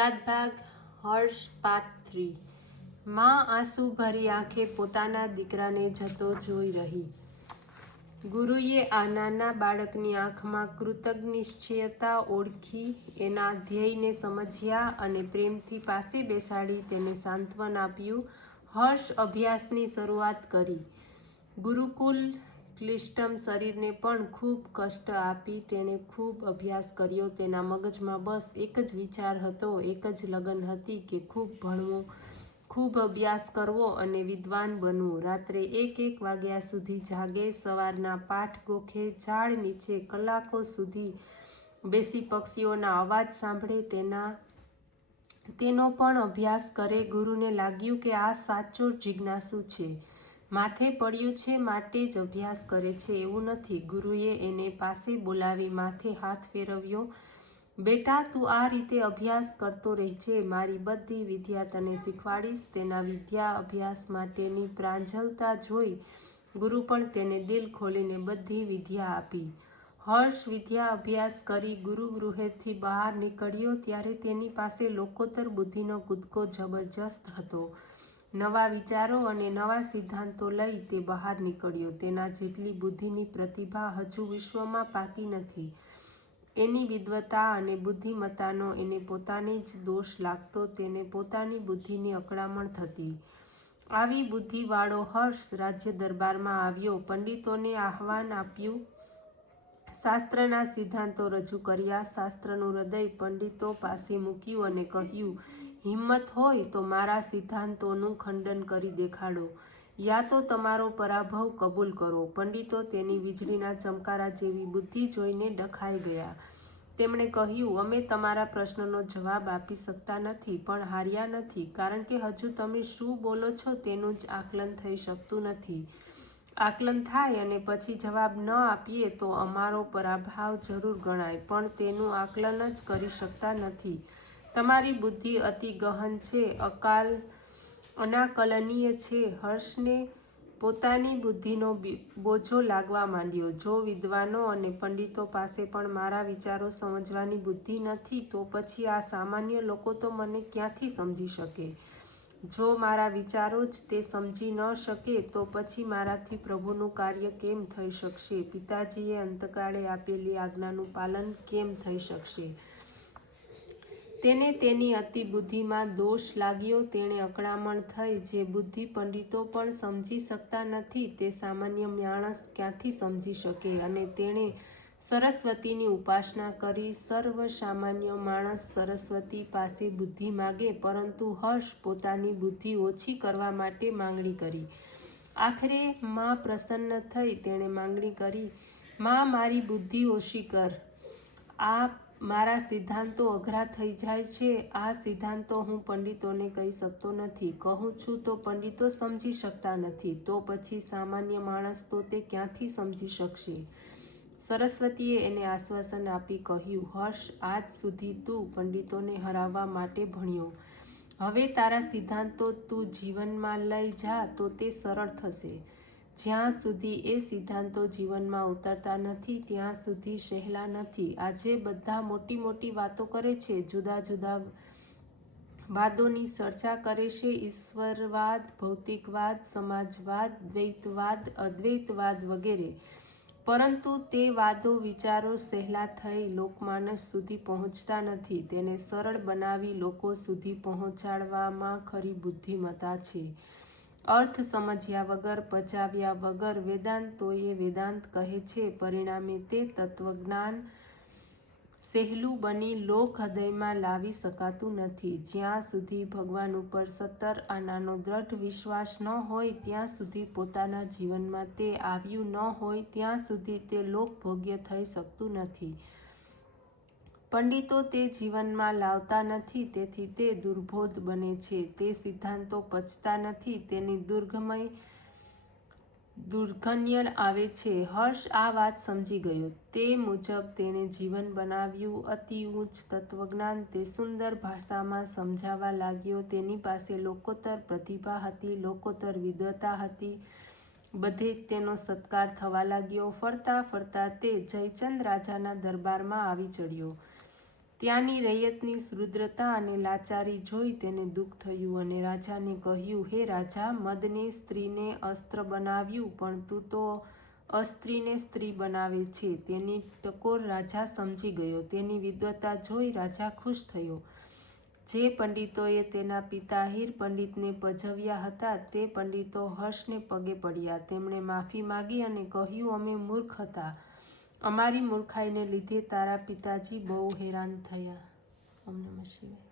શ્રાદ્ધ ભાગ હર્ષ પાર્ટ 3। માં આંસુ ભરી આંખે પોતાના દીકરાને જતો જોઈ રહી। ગુરુએ આ નાના બાળકની આંખમાં કૃતજ્ઞનિશ્ચયતા ઓળખી, એના ધ્યેયને સમજ્યા અને પ્રેમથી પાસે બેસાડી તેને સાંત્વન આપ્યું। હર્ષ અભ્યાસની શરૂઆત કરી। ગુરુકુલ ક્લિષ્ટમ શરીરને પણ ખૂબ કષ્ટ આપી તેણે ખૂબ અભ્યાસ કર્યો। તેના મગજમાં બસ એક જ વિચાર હતો, એક જ લગન હતી કે ખૂબ ભણવું, ખૂબ અભ્યાસ કરવો અને વિદ્વાન બનવું। રાત્રે 1-1 વાગ્યા સુધી જાગે, સવારના પાઠ ગોખે, ઝાડ નીચે કલાકો સુધી બેસી પક્ષીઓના અવાજ સાંભળે, તેનો પણ અભ્યાસ કરે। ગુરુને લાગ્યું કે આ સાચો જિજ્ઞાસુ છે, માથે પડ્યું છે માટે જ અભ્યાસ કરે છે એવું નથી। ગુરુએ એને પાસે બોલાવી માથે હાથ ફેરવ્યો। બેટા, તું આ રીતે અભ્યાસ કરતો રહેજે, મારી બધી વિદ્યા તને શીખવાડીશ। તેના વિદ્યા અભ્યાસ માટેની પ્રાંજલતા જોઈ ગુરુ પણ તેને દિલ ખોલીને બધી વિદ્યા આપી। હર્ષ વિદ્યા અભ્યાસ કરી ગુરુગૃહેથી બહાર નીકળ્યો ત્યારે તેની પાસે લોકોત્તર બુદ્ધિનો કૂદકો જબરજસ્ત હતો। નવા વિચારો અને નવા સિદ્ધાંતો લઈ તે બહાર નીકળ્યો। તેના જેટલી બુદ્ધિની પ્રતિભા હજુ વિશ્વમાં પાકી નથી। એની વિદ્વતા અને બુદ્ધિમત્તાનો એને પોતાને જ દોષ લાગતો, તેને પોતાની બુદ્ધિની અકળામણ થતી। આવી બુદ્ધિવાળો હર્ષ રાજ્ય દરબારમાં આવ્યો, પંડિતોને આહ્વાન આપ્યું, શાસ્ત્રના સિદ્ધાંતો રજૂ કર્યા। શાસ્ત્રનું હૃદય પંડિતો પાસે મૂક્યું અને કહ્યું, હિંમત હોય તો મારા સિદ્ધાંતોનું ખંડન કરી દેખાડો, યા તો તમારો પરાભવ કબૂલ કરો। પંડિતો તેની વીજળીના ચમકારા જેવી બુદ્ધિ જોઈને ડખાઈ ગયા। તેમણે કહ્યું, અમે તમારા પ્રશ્નનો જવાબ આપી શકતા નથી, પણ હાર્યા નથી, કારણ કે હજુ તમે શું બોલો છો તેનું જ આકલન થઈ શકતું નથી। આકલન થાય અને પછી જવાબ ન આપીએ તો અમારો પરાભવ જરૂર ગણાય, પણ તેનું આકલન જ કરી શકતા નથી। તમારી બુદ્ધિ અતિ ગહન છે, અનાકલનીય છે। હર્ષને પોતાની બુદ્ધિનો બોજો લાગવા માંડ્યો। જો વિદ્વાનો અને પંડિતો પાસે પણ મારા વિચારો સમજવાની બુદ્ધિ નથી તો પછી આ સામાન્ય લોકો તો મને ક્યાંથી સમજી શકે? જો મારા વિચારો જ તે સમજી ન શકે તો પછી મારાથી પ્રભુનું કાર્ય કેમ થઈ શકશે? પિતાજીએ અંતકાળે આપેલી આજ્ઞાનું પાલન કેમ થઈ શકશે? તેને તેની અતિ બુદ્ધિમાં દોષ લાગ્યો, તેણે અકળામણ થઈ। જે બુદ્ધિ પંડિતો પણ સમજી શકતા નથી તે સામાન્ય માણસ ક્યાંથી સમજી શકે? અને તેણે સરસ્વતીની ઉપાસના કરી। સર્વસામાન્ય માણસ સરસ્વતી પાસે બુદ્ધિ માગે, પરંતુ હર્ષ પોતાની બુદ્ધિ ઓછી કરવા માટે માંગણી કરી। આખરે માં પ્રસન્ન થઈ, તેણે માંગણી કરી, માં, મારી બુદ્ધિ ઓછી કર, આ મારા સિદ્ધાંતો અઘરા થઈ જાય છે। આ સિદ્ધાંતો હું પંડિતોને કહી શકતો નથી, કહું છું તો પંડિતો સમજી શકતા નથી, તો પછી સામાન્ય માણસ તો તે ક્યાંથી સમજી શકશે? સરસ્વતીએ એને આશ્વાસન આપી કહ્યું, હર્ષ, આજ સુધી તું પંડિતોને હરાવવા માટે ભણ્યો, હવે તારા સિદ્ધાંતો તું જીવનમાં લઈ જા તો તે સરળ થશે। જ્યાં સુધી એ સિદ્ધાંતો જીવનમાં ઉતરતા નથી ત્યાં સુધી સહેલા નથી। આજે બધા મોટી મોટી વાતો કરે છે, જુદા જુદા વાદોની ચર્ચા કરે છે, ઈશ્વરવાદ, ભૌતિકવાદ, સમાજવાદ, દ્વૈતવાદ, અદ્વૈતવાદ વગેરે, પરંતુ તે વાદો, વિચારો સહેલા થઈ લોકમાનસ સુધી પહોંચતા નથી। તેને સરળ બનાવી લોકો સુધી પહોંચાડવામાં ખરી બુદ્ધિમત્તા છે। અર્થ સમજ્યા વગર, પચાવ્યા વગર વેદાંતોએ વેદાંત કહે છે, પરિણામે તે તત્વજ્ઞાન સહેલું બની લોક હૃદયમાં લાવી શકાતું નથી। જ્યાં સુધી ભગવાન ઉપર સત્તર આનાનો દ્રઢ વિશ્વાસ ન હોય ત્યાં સુધી, પોતાના જીવનમાં તે આવ્યું ન હોય ત્યાં સુધી તે લોકભોગ્ય થઈ શકતું નથી। પંડિતો તે જીવનમાં લાવતા નથી, તેથી તે દુર્બોધ બને છે। તે સિદ્ધાંતો પચતા નથી, તેની દુર્ગંધ આવે છે। હર્ષ આ વાત સમજી ગયો, તે મુજબ તેણે જીવન બનાવ્યું। અતિ ઉચ્ચ તત્વજ્ઞાન તે સુંદર ભાષામાં સમજાવવા લાગ્યો। તેની પાસે લોકોત્તર પ્રતિભા હતી, લોકોત્તર વિદ્વતા હતી, બધે જ તેનો સત્કાર થવા લાગ્યો। ફરતા ફરતા તે જયચંદ રાજાના દરબારમાં આવી ચડ્યો। ત્યાંની રૈયતની રુદ્રતા અને લાચારી જોઈ તેને દુઃખ થયું અને રાજાને કહ્યું, હે રાજા, મદને સ્ત્રીને અસ્ત્ર બનાવ્યું, પણ તું તો અસ્ત્રીને સ્ત્રી બનાવે છે. તેની ટકોર રાજા સમજી ગયો. તેની વિદ્વતા જોઈ રાજા ખુશ થયો. જે પંડિતોએ તેના પિતા હીર પંડિતને પજવ્યા હતા તે પંડિતો હર્ષને પગે પડ્યા. તેમણે માફી માગી અને કહ્યું, અમે મૂર્ખ હતા. અમારી મૂર્ખાઈને લીધે તારા પિતાજી બહુ હેરાન થયા. ઓમ નમઃ શિવાય.